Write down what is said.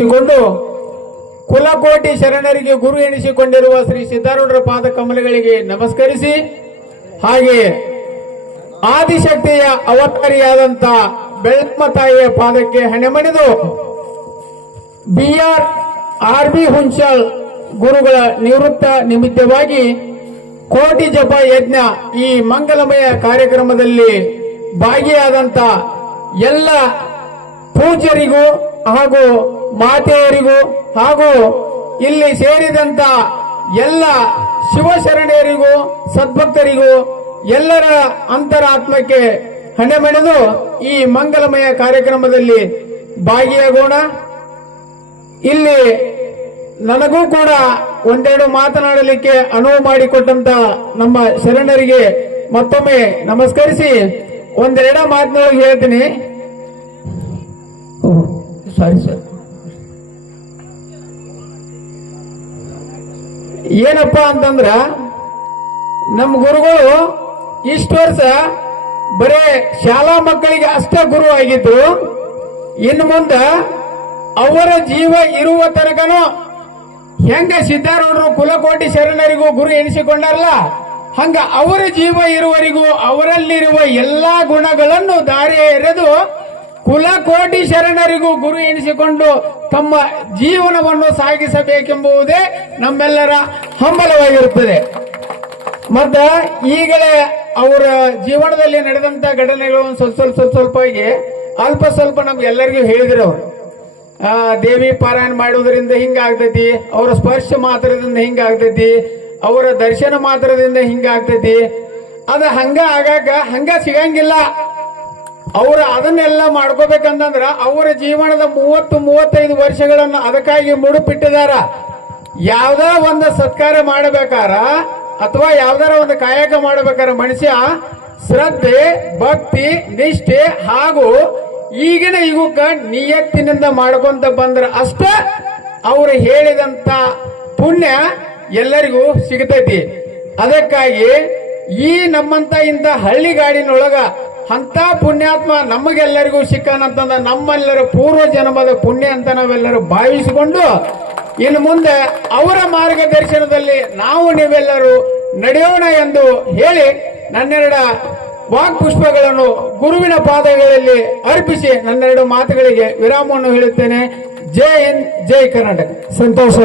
ಎನಿಸಿಕೊಂಡು ಕುಲಕೋಟಿ ಶರಣರಿಗೆ ಗುರು ಎನಿಸಿಕೊಂಡಿರುವ ಶ್ರೀ ಸಿದ್ದಾರೂಢರ ಪಾದ ಕಮಲಗಳಿಗೆ ನಮಸ್ಕರಿಸಿ, ಹಾಗೆ ಆದಿಶಕ್ತಿಯ ಅವತಾರಿಯಾದಂತ ಬೆಳಮ್ಮ ತಾಯಿಯ ಪಾದಕ್ಕೆ ಹಣೆಮಣಿದು B R R B Hunchal ಗುರುಗಳ ನಿವೃತ್ತ ನಿಮಿತ್ತವಾಗಿ ಕೋಟಿ ಜಪ ಯಜ್ಞ ಈ ಮಂಗಲಮಯ ಕಾರ್ಯಕ್ರಮದಲ್ಲಿ ಭಾಗಿಯಾದಂತ ಎಲ್ಲ ಪೂಜ್ಯರಿಗೂ ಹಾಗೂ ಮಾತೆಯರಿಗೂ ಹಾಗೂ ಇಲ್ಲಿ ಸೇರಿದಂತ ಎಲ್ಲ ಶಿವಶರಣೆಯರಿಗೂ ಸದ್ಭಕ್ತರಿಗೂ ಎಲ್ಲರ ಅಂತರಾತ್ಮಕ್ಕೆ ಹಣೆಮಣಿದು ಈ ಮಂಗಲಮಯ ಕಾರ್ಯಕ್ರಮದಲ್ಲಿ ಭಾಗಿಯಾಗೋಣ. ಇಲ್ಲಿ ನನಗೂ ಕೂಡ ಒಂದೆರಡು ಮಾತನಾಡಲಿಕ್ಕೆ ಅನುವು ಮಾಡಿಕೊಟ್ಟಂತ ನಮ್ಮ ಶರಣರಿಗೆ ಮತ್ತೊಮ್ಮೆ ನಮಸ್ಕರಿಸಿ ಒಂದೆರಡು ಮಾತಿನೊಳಗೆ ಹೇಳ್ತೀನಿ. ಸಾರಿ ಸರ್ ಏನಪ್ಪ ಅಂತಂದ್ರ ನಮ್ಮ ಗುರುಗಳು ಇಷ್ಟು ವರ್ಷ ಬರೇ ಶಾಲಾ ಮಕ್ಕಳಿಗೆ ಅಷ್ಟೇ ಗುರು ಆಗಿದ್ರು. ಇನ್ನು ಮುಂದೆ ಅವರ ಜೀವ ಇರುವ ತನಕನು ಹೆಂಗ ಸಿದ್ಧಾರೂಢರು ಕುಲಕೋಟಿ ಶರಣರಿಗೂ ಗುರು ಎನಿಸಿಕೊಂಡಾರಲ್ಲ, ಹಂಗ ಅವರ ಜೀವ ಇರುವರಿಗೂ ಅವರಲ್ಲಿರುವ ಎಲ್ಲಾ ಗುಣಗಳನ್ನು ದಾರಿ ಎರೆದು ಕುಲಕೋಟಿ ಶರಣರಿಗೂ ಗುರು ಎನಿಸಿಕೊಂಡು ತಮ್ಮ ಜೀವನವನ್ನು ಸಾಗಿಸಬೇಕೆಂಬುದೇ ನಮ್ಮೆಲ್ಲರ ಹಂಬಲವಾಗಿರುತ್ತದೆ. ಮತ್ತ ಈಗಲೇ ಅವರ ಜೀವನದಲ್ಲಿ ನಡೆದಂತ ಘಟನೆಗಳು ಸ್ವಲ್ಪ ಸ್ವಲ್ಪ ಸ್ವಲ್ಪ ಸ್ವಲ್ಪವಾಗಿ ಅಲ್ಪ ಸ್ವಲ್ಪ ನಮ್ಗೆಲ್ಲರಿಗೂ ಹೇಳಿದ್ರು ಅವರು. ಆ, ದೇವಿ ಪಾರಾಯಣ ಮಾಡುವುದರಿಂದ ಹಿಂಗಾಗ್ತೈತಿ ಅವರ ಸ್ಪರ್ಶ ಮಾತ್ರದಿಂದ ಹಿಂಗಾಗ್ತೈತಿ ಅವರ ದರ್ಶನ ಮಾತ್ರದಿಂದ ಹಿಂಗಾಗ್ತೈತಿ. ಅದ ಹಂಗ ಆಗಾಕ ಹಂಗ ಸಿಗಂಗಿಲ್ಲ. ಅವ್ರ ಅದನ್ನೆಲ್ಲ ಮಾಡ್ಕೋಬೇಕಂತಂದ್ರ ಅವರ ಜೀವನದ ಮೂವತ್ತು, ಮೂವತ್ತೈದು ವರ್ಷಗಳನ್ನು ಅದಕ್ಕಾಗಿ ಮುಡುಪಿಟ್ಟಿದಾರ. ಯಾವ್ದ ಒಂದು ಸತ್ಕಾರ ಮಾಡಬೇಕಾರ ಅಥವಾ ಯಾವ್ದಾರ ಒಂದು ಕಾಯಕ ಮಾಡಬೇಕಾರ ಮನುಷ್ಯ ಶ್ರದ್ಧೆ, ಭಕ್ತಿ, ನಿಷ್ಠೆ ಹಾಗೂ ಈಗಿನ ಯುಗಕ್ಕ ನಿಯತ್ತಿನಿಂದ ಮಾಡ್ಕೊಂತ ಬಂದ್ರ ಅಷ್ಟ ಅವರು ಹೇಳಿದಂತ ಪುಣ್ಯ ಎಲ್ಲರಿಗೂ ಸಿಗತೈತಿ. ಅದಕ್ಕಾಗಿ ಈ ನಮ್ಮಂತ ಇಂಥ ಹಳ್ಳಿ ಗಾಡಿನೊಳಗ ಅಂತ ಪುಣ್ಯಾತ್ಮ ನಮಗೆಲ್ಲರಿಗೂ ಸಿಕ್ಕನಂತಂದ್ರೆ ನಮ್ಮೆಲ್ಲರ ಪೂರ್ವ ಜನ್ಮದ ಪುಣ್ಯ ಅಂತ ನಾವೆಲ್ಲರೂ ಭಾವಿಸಿಕೊಂಡು ಇನ್ನು ಮುಂದೆ ಅವರ ಮಾರ್ಗದರ್ಶನದಲ್ಲಿ ನಾವು ನೀವೆಲ್ಲರೂ ನಡೆಯೋಣ ಎಂದು ಹೇಳಿ ನನ್ನೆರಡ ವಾಕ್ಪುಷ್ಪಗಳನ್ನು ಗುರುವಿನ ಪಾದಗಳಲ್ಲಿ ಅರ್ಪಿಸಿ ನನ್ನೆರಡು ಮಾತುಗಳಿಗೆ ವಿರಾಮವನ್ನು ಹೇಳುತ್ತೇನೆ. ಜೈ ಹಿಂದ್, ಜೈ ಕರ್ನಾಟಕ. ಸಂತೋಷ.